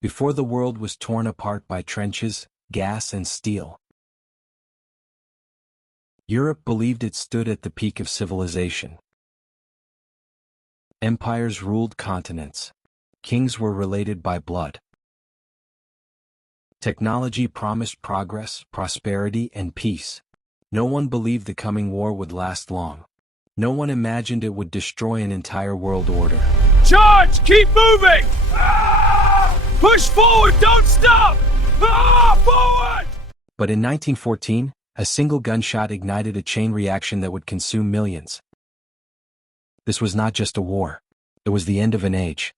before the world was torn apart by trenches, gas and steel. Europe believed it stood at the peak of civilization. Empires ruled continents. Kings were related by blood. Technology promised progress, prosperity, and peace. No one believed the coming war would last long. No one imagined it would destroy an entire world order. Charge! Keep moving! Push forward! Don't stop! Forward! But in 1914, a single gunshot ignited a chain reaction that would consume millions. This was not just a war. It was the end of an age.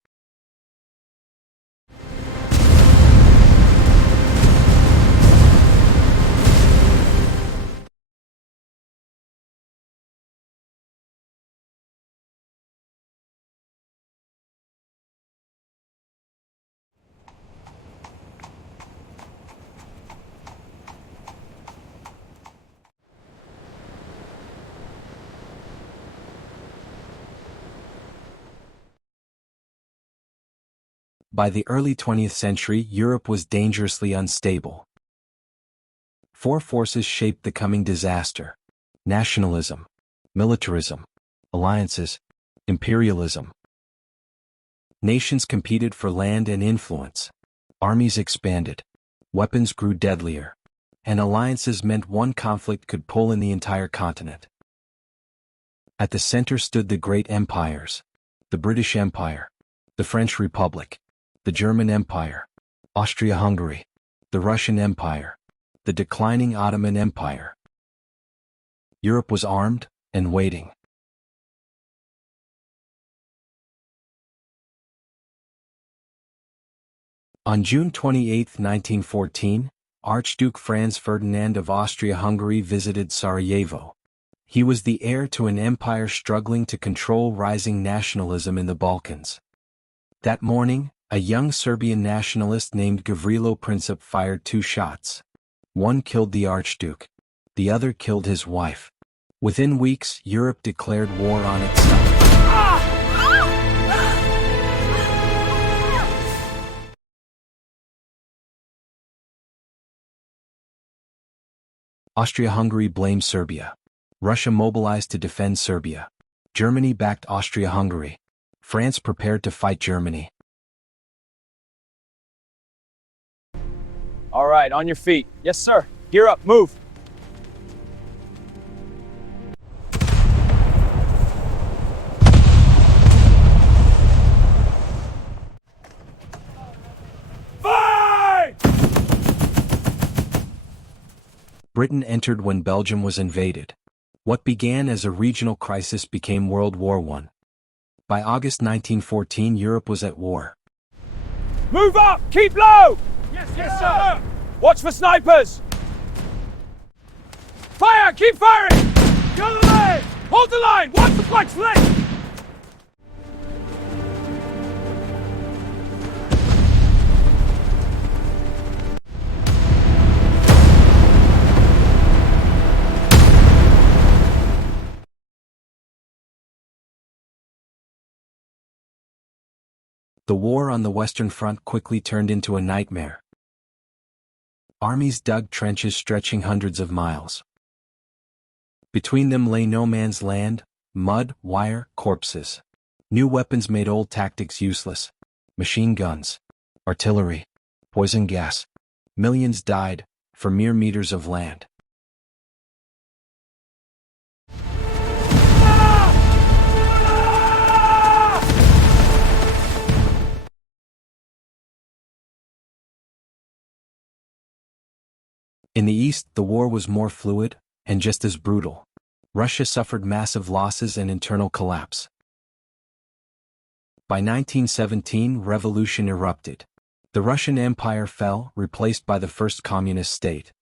By the early 20th century, Europe was dangerously unstable. Four forces shaped the coming disaster: nationalism, militarism, alliances, imperialism. Nations competed for land and influence. Armies expanded. Weapons grew deadlier. And alliances meant one conflict could pull in the entire continent. At the center stood the great empires: the British Empire, the French Republic, the German Empire, Austria-Hungary, the Russian Empire, the declining Ottoman Empire. Europe was armed and waiting. On June 28, 1914, Archduke Franz Ferdinand of Austria-Hungary visited Sarajevo. He was the heir to an empire struggling to control rising nationalism in the Balkans. That morning, a young Serbian nationalist named Gavrilo Princip fired 2 shots. One killed the Archduke. The other killed his wife. Within weeks, Europe declared war on itself. Austria-Hungary blamed Serbia. Russia mobilized to defend Serbia. Germany backed Austria-Hungary. France prepared to fight Germany. All right, on your feet. Yes, sir. Gear up, move. Fight! Britain entered when Belgium was invaded. What began as a regional crisis became World War I. By August 1914, Europe was at war. Move up! Keep low! Yes, sir! Watch for snipers! Fire! Keep firing! Go to the line! Hold the line! Watch the flanks! Left! The war on the Western Front quickly turned into a nightmare. Armies dug trenches stretching hundreds of miles. Between them lay no man's land, mud, wire, corpses. New weapons made old tactics useless. Machine guns, artillery, poison gas. Millions died for mere meters of land. In the east, the war was more fluid and just as brutal. Russia suffered massive losses and internal collapse. By 1917, revolution erupted. The Russian Empire fell, replaced by the first communist state.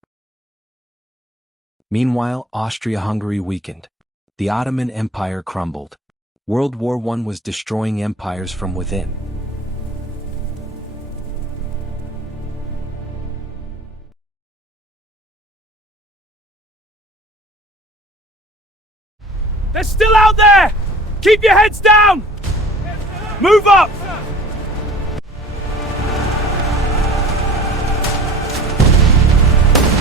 Meanwhile, Austria-Hungary weakened. The Ottoman Empire crumbled. World War I was destroying empires from within. They're still out there! Keep your heads down! Move up!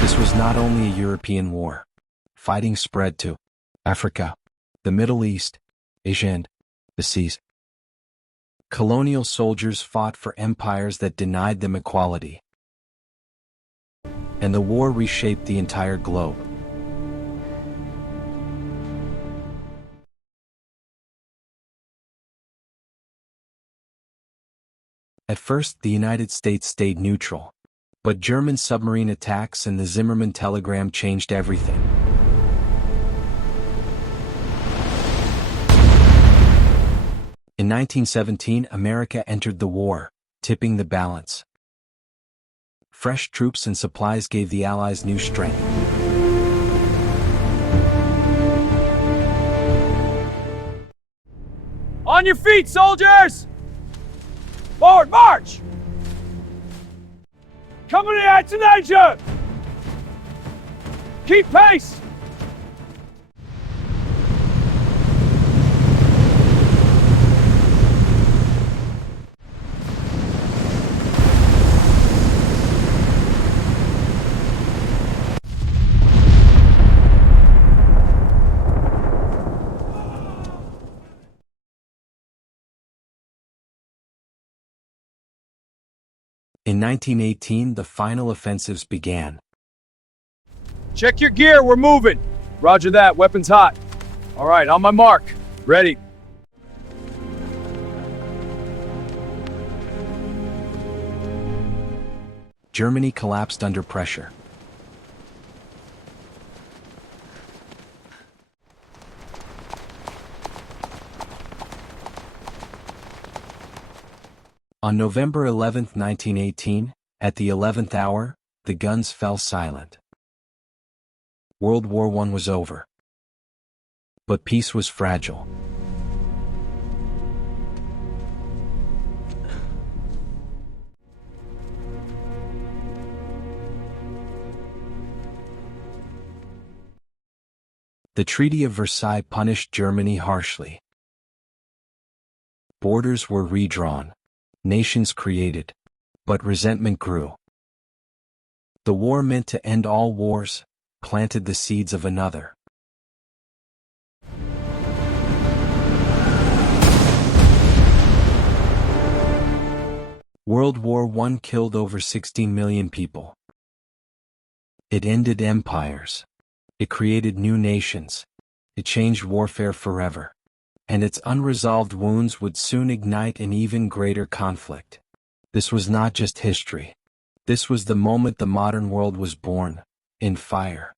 This was not only a European war. Fighting spread to Africa, the Middle East, Asia and the seas. Colonial soldiers fought for empires that denied them equality. And the war reshaped the entire globe. At first, the United States stayed neutral. But German submarine attacks and the Zimmermann telegram changed everything. In 1917, America entered the war, tipping the balance. Fresh troops and supplies gave the Allies new strength. On your feet, soldiers! Forward, march! Company attention! Keep pace! In 1918, the final offensives began. Check your gear, we're moving. Roger that, weapons hot. All right, on my mark. Ready. Germany collapsed under pressure. On November 11, 1918, at the 11th hour, the guns fell silent. World War I was over. But peace was fragile. The Treaty of Versailles punished Germany harshly. Borders were redrawn. Nations created, but resentment grew. The war meant to end all wars, planted the seeds of another. World War I killed over 16 million people. It ended empires. It created new nations. It changed warfare forever. And its unresolved wounds would soon ignite an even greater conflict. This was not just history. This was the moment the modern world was born, in fire.